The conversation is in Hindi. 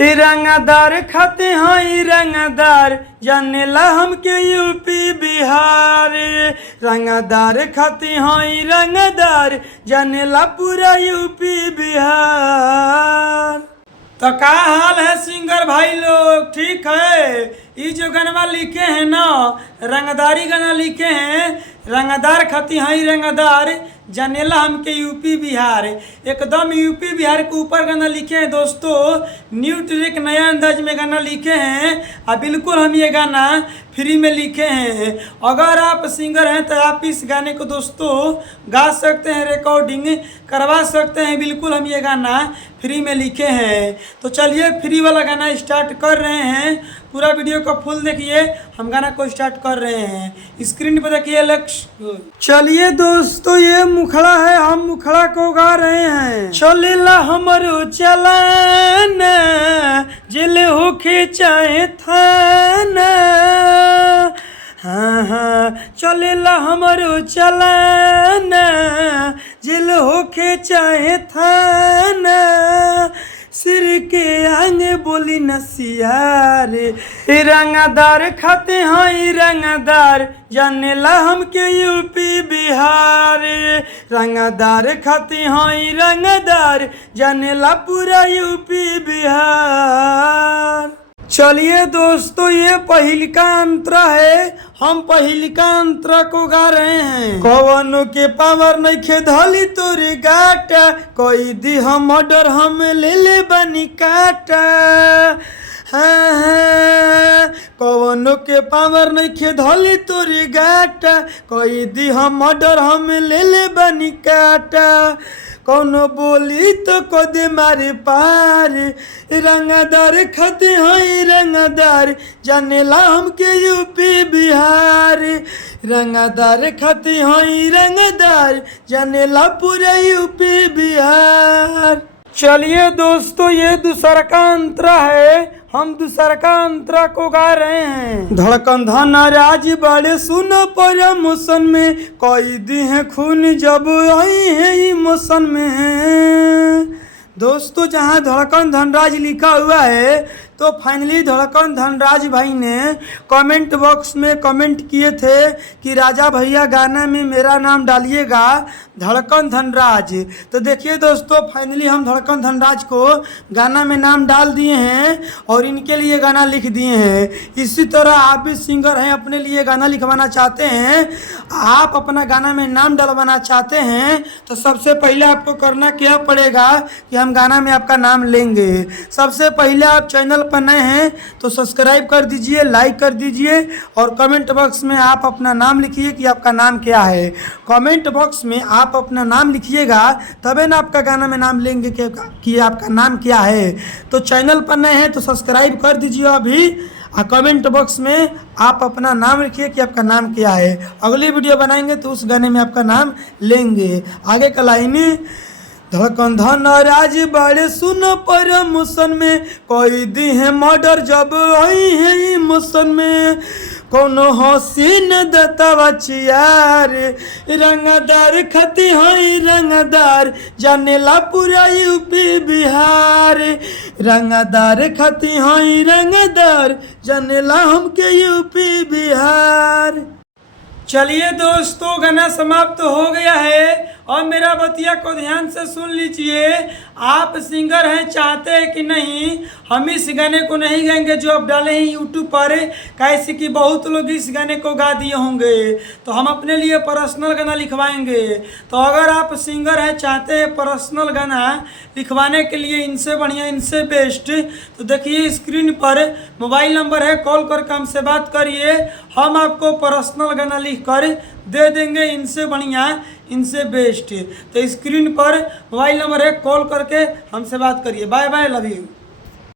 रंगदार खाते हैं रंगदार जानेला हमके यूपी बिहार। रंगदार खाते हैं रंगदार जानेला पूरा यूपी बिहार। तो का हाल है सिंगर भाई लोग, ठीक है? ये जो गाना लिखे हैं ना, रंगदारी गाना लिखे हैं, रंगदार खाती हैं रंगदार जानेला हमके यूपी बिहार। एकदम यूपी बिहार के ऊपर गाना लिखे हैं दोस्तों। न्यू ट्रैक नया अंदाज में गाना लिखे हैं और बिल्कुल हम ये गाना फ्री में लिखे हैं। अगर आप सिंगर हैं तो आप इस गाने को दोस्तों गा सकते हैं, रिकॉर्डिंग करवा सकते हैं। बिल्कुल हम ये गाना फ्री में लिखे हैं। तो चलिए फ्री वाला गाना स्टार्ट कर रहे हैं। पूरा वीडियो को फुल देखिए, हम गाना को स्टार्ट कर रहे हैं। स्क्रीन पर देखिए लक्ष्य। चलिए दोस्तों ये मुखड़ा है, हम मुखड़ा को गा रहे हैं। चलेला हमरो चलन जिल होके चाहे थाना, हाँ हाँ चलेला हमरो चलन जिल होके चाहे थाना। सिर के आगे बोली नसियार। रंगदार खाते हैं रंगदार जानेला हमके यूपी बिहार। रंगदार खाते हैं रंगदार जानेला पूरा यूपी बिहार। चलिए दोस्तों ये पहिलका अंतरा है, हम पहिलका अंतरा को गा रहे हैं। कवनो के पावर नइखे धली तोरे गाटा, कोई दी हम ऑर्डर हम ले ले बनी काटा। हाँ हाँ कवनो के पावर नइखे धली तोरे गाटा, कोई दी हम ऑर्डर हम ले ले बनी काटा। कौनो बोली तो कदे मारे पार। रंगदार खाते हैं रंगदार जानेला हमके यूपी बिहार। रंगदार खाते हैं रंगदार जानेला पूरा यूपी बिहार। चलिए दोस्तों ये दूसरा का अंतरा है, हम दूसरा का अंतरा को गा रहे हैं। धड़कन धना राज बड़े सुनो प्रमोशन में, कोई दी है खून जब आई है इमोशन में। दोस्तों जहाँ धड़कन धनराज लिखा हुआ है तो फाइनली धड़कन धनराज भाई ने कमेंट बॉक्स में कमेंट किए थे कि राजा भैया गाना में मेरा नाम डालिएगा धड़कन धनराज। तो देखिए दोस्तों फाइनली हम धड़कन धनराज को गाना में नाम डाल दिए हैं और इनके लिए गाना लिख दिए हैं। इसी तरह आप भी सिंगर हैं, अपने लिए गाना लिखवाना चाहते हैं, आप अपना गाना में नाम डलवाना चाहते हैं, तो सबसे पहले आपको करना क्या पड़ेगा कि हम गाना में आपका नाम लेंगे। सबसे पहले आप चैनल पर नए हैं तो सब्सक्राइब कर दीजिए, लाइक कर दीजिए और कमेंट बॉक्स में आप अपना नाम लिखिए कि आपका नाम क्या है। कमेंट बॉक्स में आप अपना नाम लिखिएगा तबे ना आपका गाना में नाम लेंगे कि आपका नाम क्या है। तो चैनल पर नए हैं तो सब्सक्राइब कर दीजिए अभी और कमेंट बॉक्स में आप अपना नाम लिखिए कि आपका नाम क्या है। अगली वीडियो बनाएंगे तो उस गाने में आपका नाम लेंगे। आगे का लाइन धड़कन धनराज बड़े सुनो प्रमोशन में, कोई दी है मर्डर जब आई है इमोशन में। कोनो हसीन दत्ता चियार। रंगदार खती हैं रंगदार जानेला पूरा यूपी बिहार। रंगदार खती हैं रंगदार जानेला हमके यूपी बिहार। चलिए दोस्तों गाना समाप्त हो गया है और मेरा बतिया को ध्यान से सुन लीजिए। आप सिंगर हैं, चाहते हैं कि नहीं हम इस गाने को नहीं गाएंगे जो आप डाले हैं यूट्यूब पर, कैसे कि बहुत लोग इस गाने को गा दिए होंगे, तो हम अपने लिए पर्सनल गाना लिखवाएंगे। तो अगर आप सिंगर हैं, चाहते हैं पर्सनल गाना लिखवाने के लिए इनसे बढ़िया इनसे बेस्ट, तो देखिए स्क्रीन पर मोबाइल नंबर है, कॉल करके हमसे बात करिए, हम आपको पर्सनल गाना लिख कर दे देंगे इनसे बढ़िया इनसे बेस्ट। तो स्क्रीन पर मोबाइल नंबर है, कॉल करके हमसे बात करिए। Bye bye, love you.